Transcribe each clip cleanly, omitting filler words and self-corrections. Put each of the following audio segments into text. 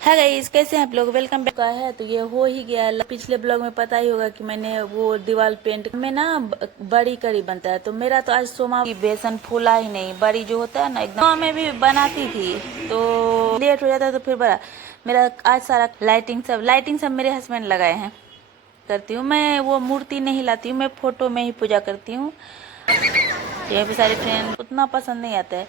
है गाइस, कैसे हैं आप लोग। Welcome back. का है तो ये हो ही गया। पिछले ब्लॉग में पता ही होगा कि मैंने वो दीवार पेंट में ना बड़ी कड़ी बनता है। तो मेरा तो आज सोमा की बेसन फूला ही नहीं। बड़ी जो होता है ना एकदम, गाँव में भी बनाती थी तो लेट हो जाता है तो फिर बड़ा मेरा आज सारा लाइटिंग सब मेरे हस्बैंड लगाए हैं। करती हूँ मैं, वो मूर्ति नहीं लाती हूँ मैं, फोटो में ही पूजा करती हूँ। यहाँ पे सारे फ्रेंड उतना पसंद नहीं आता है।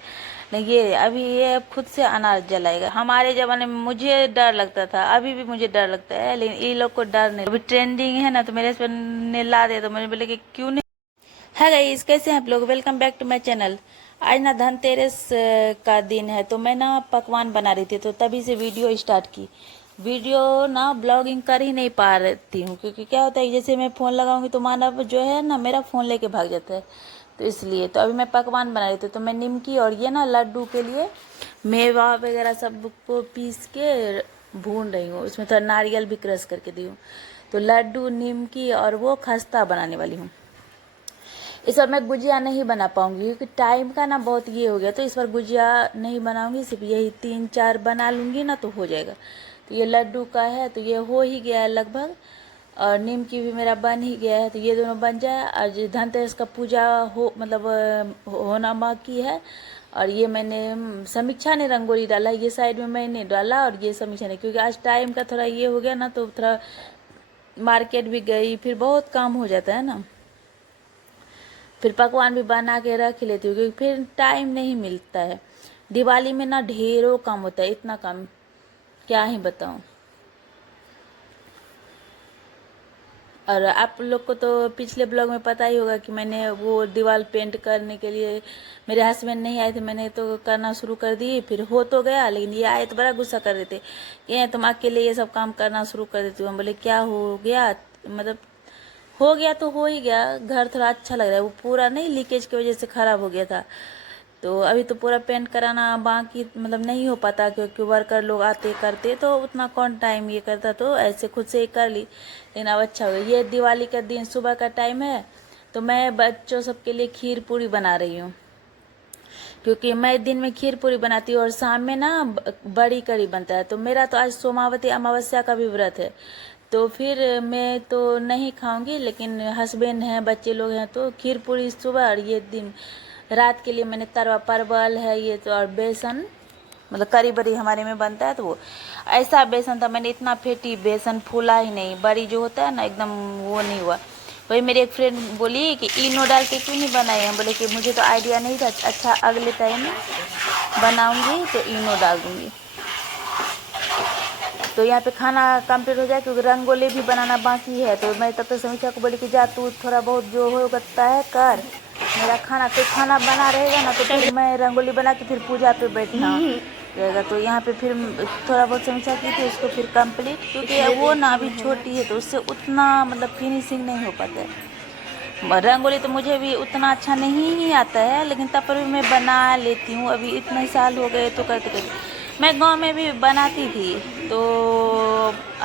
नहीं, ये अभी ये अब खुद से अनार जलाएगा। हमारे जमाने में मुझे डर लगता था, अभी भी मुझे डर लगता है, लेकिन ये लोग को डर नहीं। अभी ट्रेंडिंग है ना, तो मेरे हस्बैंड ने ला दिया तो मैंने बोले कि क्यों नहीं। है गाइस, कैसे हैं आप लोग। Welcome back to my channel. आज ना धनतेरस का दिन है तो मैं ना पकवान बना रही थी, तो तभी से वीडियो स्टार्ट की। वीडियो ना ब्लॉगिंग कर ही नहीं पा रही हूँ, क्योंकि क्या होता है जैसे मैं फ़ोन लगाऊंगी तो मानव जो है ना मेरा फ़ोन लेके भाग जाता है। तो इसलिए तो अभी मैं पकवान बना रही थी, तो मैं निमकी और ये ना लड्डू के लिए मेवा वगैरह सब को पीस के भून रही हूँ। इसमें थोड़ा नारियल भी क्रश करके दी हूँ। तो लड्डू, निमकी और वो खस्ता बनाने वाली हूँ। इस बार मैं गुजिया नहीं बना पाऊंगी क्योंकि टाइम का ना बहुत ये हो गया, तो इस बार गुजिया नहीं बनाऊंगी, सिर्फ यही 3-4 बना लूंगी ना तो हो जाएगा। तो ये लड्डू का है तो ये हो ही गया है लगभग, और निमकी भी मेरा बन ही गया है। तो ये दोनों बन जाए, और जो धनतेरस का पूजा हो मतलब होना बाकी है। और ये मैंने समीक्षा ने रंगोली डाला, ये साइड में मैंने डाला, और ये समीक्षा ने, क्योंकि आज टाइम का थोड़ा ये हो गया ना, तो थोड़ा मार्केट भी गई, फिर बहुत काम हो जाता है ना। फिर पकवान भी बना के रख लेती हूँ क्योंकि फिर टाइम नहीं मिलता है। दिवाली में ना ढेरों काम होता है, इतना काम क्या ही बताऊँ। और आप लोग को तो पिछले ब्लॉग में पता ही होगा कि मैंने वो दीवार पेंट करने के लिए, मेरे हस्बैंड नहीं आए थे, मैंने तो करना शुरू कर दी। फिर हो तो गया, लेकिन ये आए तो बड़ा गुस्सा कर रहे थे कि तुम अकेले ये सब काम करना शुरू कर देती हो। हम बोले क्या हो गया, मतलब हो गया तो हो ही गया। घर थोड़ा अच्छा लग रहा है, वो पूरा नहीं लीकेज की वजह से खराब हो गया था। तो अभी तो पूरा पेंट कराना बाकी मतलब नहीं हो पाता, क्योंकि वर्कर लोग आते करते तो उतना कौन टाइम ये करता, तो ऐसे खुद से ही कर ली। लेकिन अब अच्छा हो गया। ये दिवाली का दिन सुबह का टाइम है, तो मैं बच्चों सबके लिए खीर पूरी बना रही हूँ, क्योंकि मैं दिन में खीर पूरी बनाती हूँ और शाम में ना बड़ी कड़ी बनता है। तो मेरा तो आज सोमावती अमावस्या का भी व्रत है, तो फिर मैं तो नहीं खाऊंगी, लेकिन हस्बैंड हैं, बच्चे लोग हैं, तो खीर पूरी सुबह, और ये दिन रात के लिए मैंने तरवा परवल है ये तो, और बेसन मतलब करी बड़ी हमारे में बनता है, तो वो ऐसा बेसन था। मैंने इतना फेंटी, बेसन फूला ही नहीं। बड़ी जो होता है ना एकदम वो नहीं हुआ। वही मेरी एक फ्रेंड बोली कि इनो डाल के क्यों नहीं बनाई। हम बोले कि मुझे तो आइडिया नहीं था। अच्छा, अगले टाइम बनाऊंगी तो इनो डाल दूंगी। तो यहाँ पे खाना कंप्लीट हो जाए, क्योंकि रंगोली भी बनाना बाकी है। तो मैं तब तक समीक्षा को बोली कि जा तू थोड़ा बहुत जो हो सकता है कर, मेरा खाना तो खाना बना रहेगा ना, तो फिर मैं रंगोली बना के फिर पूजा पे बैठना रहेगा। तो यहाँ पे फिर थोड़ा बहुत समीक्षा की थी, उसको फिर कंप्लीट, क्योंकि वो ना अभी छोटी है तो उससे उतना मतलब फिनिशिंग नहीं हो पाता है। रंगोली तो मुझे भी उतना अच्छा नहीं ही आता है, लेकिन तब पर भी मैं बना लेती हूँ। अभी इतने साल हो गए तो करते करते। मैं गांव में भी बनाती थी तो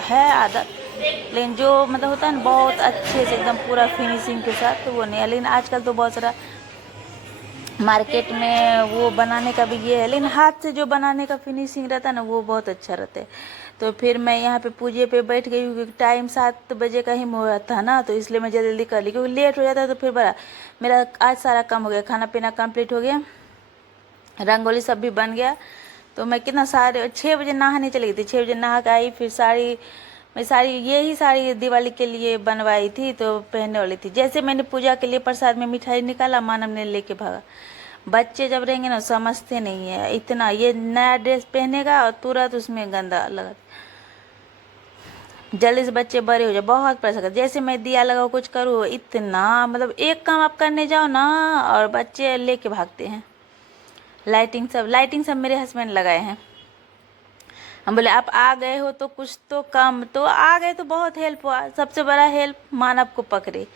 है आदत, लेकिन जो मतलब होता है ना बहुत अच्छे से एकदम पूरा फिनिशिंग के साथ, तो वो नहीं है। लेकिन आजकल तो बहुत सारा मार्केट में वो बनाने का भी ये है, लेकिन हाथ से जो बनाने का फिनिशिंग रहता है ना वो बहुत अच्छा रहता है। तो फिर मैं यहाँ पे पूजे पे बैठ गई, क्योंकि टाइम 7 बजे का ही हुआ था ना, तो इसलिए मैं जल्दी जल्दी कर ली, क्योंकि लेट हो जाता है तो फिर बड़ा मेरा आज सारा काम हो गया। खाना पीना कंप्लीट हो गया, रंगोली सब भी बन गया। तो मैं कितना 6:30 नहाने चली गई थी। 6 बजे नहा के आई, फिर मैं यही साड़ी दिवाली के लिए बनवाई थी तो पहनने वाली थी। जैसे मैंने पूजा के लिए प्रसाद में मिठाई निकाला, मानव ने लेके भागा। बच्चे जब रहेंगे ना समझते नहीं है इतना, ये नया ड्रेस पहनेगा और तुरंत उसमें गंदा लगा। जल्दी से बच्चे बड़े हो जाए, बहुत परेशान कर। जैसे मैं दिया लगाओ कुछ करूँ, इतना मतलब एक काम आप करने जाओ ना और बच्चे लेके भागते हैं। लाइटिंग सब मेरे हस्बैंड लगाए हैं। हम बोले आप आ गए हो तो कुछ तो काम, तो आ गए तो बहुत हेल्प हुआ। सबसे बड़ा हेल्प मानव को पकड़े,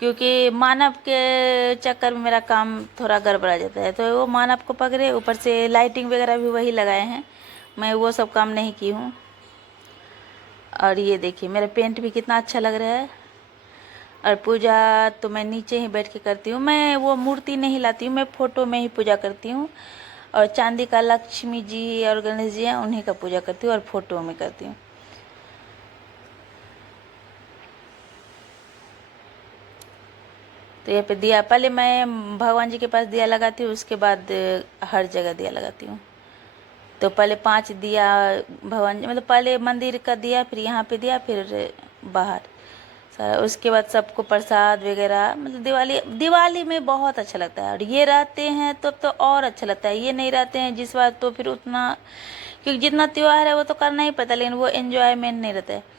क्योंकि मानव के चक्कर में मेरा काम थोड़ा गड़बड़ा जाता है। तो वो मानव को पकड़े, ऊपर से लाइटिंग वगैरह भी वही लगाए हैं, मैं वो सब काम नहीं की हूँ। और ये देखिए मेरा पेंट भी कितना अच्छा लग रहा है। और पूजा तो मैं नीचे ही बैठ के करती हूँ, मैं वो मूर्ति नहीं लाती हूँ, मैं फ़ोटो में ही पूजा करती हूँ। और चांदी का लक्ष्मी जी और गणेश जी हैं, उन्हीं का पूजा करती हूँ और फोटो में करती हूँ। तो यहाँ पे दिया, पहले मैं भगवान जी के पास दिया लगाती हूँ, उसके बाद हर जगह दिया लगाती हूँ। तो पहले 5 दिया भगवान जी, मतलब पहले मंदिर का दिया, फिर यहाँ पे दिया, फिर बाहर सारा। उसके बाद सबको प्रसाद वगैरह, मतलब दिवाली में बहुत अच्छा लगता है। और ये रहते हैं तो और अच्छा लगता है, ये नहीं रहते हैं जिस बार तो फिर उतना, क्योंकि जितना त्योहार है वो तो करना ही पड़ता है, लेकिन वो एंजॉयमेंट नहीं रहता है।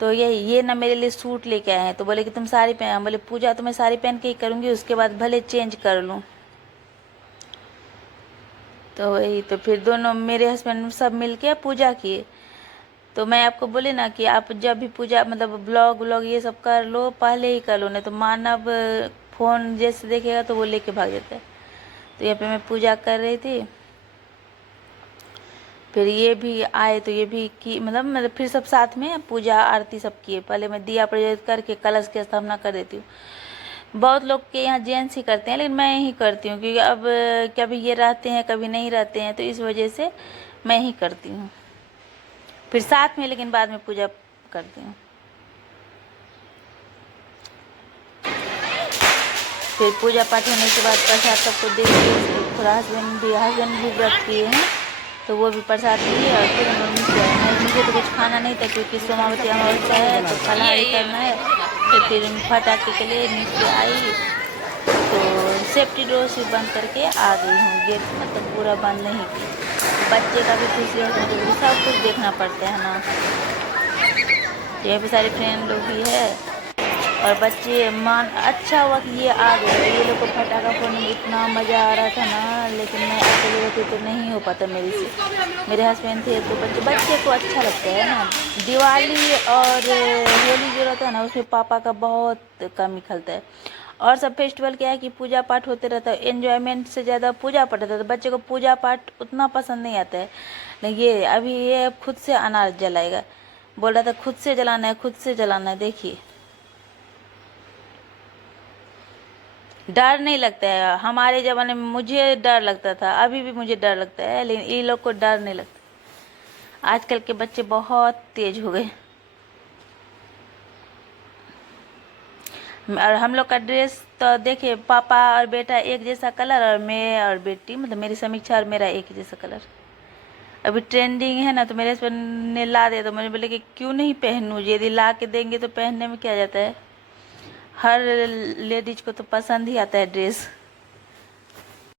तो ये ना मेरे लिए सूट लेके आए हैं, तो बोले कि तुम साड़ी पहन, बोले पूजा तो मैं साड़ी पहन के ही करूँगी, उसके बाद भले चेंज कर लूँ। तो वही, तो फिर दोनों मेरे हस्बैंड सब मिलके पूजा किए। तो मैं आपको बोले ना कि आप जब भी पूजा, मतलब ब्लॉग व्लॉग ये सब कर लो, पहले ही कर लो, नहीं तो मानव फ़ोन जैसे देखेगा तो वो लेके भाग जाता है। तो यहाँ पे मैं पूजा कर रही थी, फिर ये भी आए तो ये भी की, मतलब फिर सब साथ में पूजा आरती सब किए। पहले मैं दिया प्रज्वलित करके कलश की स्थापना कर देती हूँ। बहुत लोग के यहाँ जेंट्स ही करते हैं, लेकिन मैं ही करती हूँ, क्योंकि अब कभी ये रहते हैं कभी नहीं रहते हैं, तो इस वजह से मैं ही करती हूँ। फिर साथ में, लेकिन बाद में पूजा करती हूँ। फिर पूजा पाठ होने के बाद प्रसाद सबको दे दिए। थोड़ा हस्बैंड भी व्रत किए हैं, तो वो भी प्रसाद लिए। और फिर हम लोग नीचे आए। मुझे तो कुछ खाना नहीं था, क्योंकि सोमावती अमावस्या है तो फलाहारी करना है। तो फिर फटाके के लिए नीचे आई, तो सेफ्टी डोर से बंद करके आ गई हूँ। गेट मतलब पूरा बंद नहीं की। बच्चे का भी खुशी है, मुझे भी सब कुछ देखना पड़ता है ना। यहाँ पे सारे फ्रेंड लोग भी है और बच्चे मान, अच्छा हुआ कि ये आ गए। ये लोग को पटाखा फोड़ने में इतना मज़ा आ रहा था ना, लेकिन मैं अकेले रहती तो नहीं हो पाता मेरे से। मेरे हस्बैंड थे तो बच्चे को अच्छा लगता है ना। दिवाली और होली जो रहता है ना, उसमें पापा का बहुत कमी खलता है। और सब फेस्टिवल क्या है कि पूजा पाठ होते रहता है, एंजॉयमेंट से ज़्यादा पूजा पाठ रहता है। तो बच्चे को पूजा पाठ उतना पसंद नहीं आता है। लेकिन ये अभी ये खुद से अनार जलाएगा, बोल रहा था खुद से जलाना है, खुद से जलाना है। देखिए, डर नहीं लगता है। हमारे ज़माने में मुझे डर लगता था, अभी भी मुझे डर लगता है, लेकिन ये लोग को डर नहीं लगता। आजकल के बच्चे बहुत तेज हो गए। और हम लोग का ड्रेस तो देखिए, पापा और बेटा एक जैसा कलर, और मैं और बेटी, मतलब मेरी समीक्षा और मेरा एक ही जैसा कलर। अभी ट्रेंडिंग है ना, तो मेरे हस्बैंड ने ला दिया, तो मुझे बोले कि क्यों नहीं पहनूँ, यदि ला के देंगे तो पहनने में क्या जाता है। हर लेडीज को तो पसंद ही आता है ड्रेस।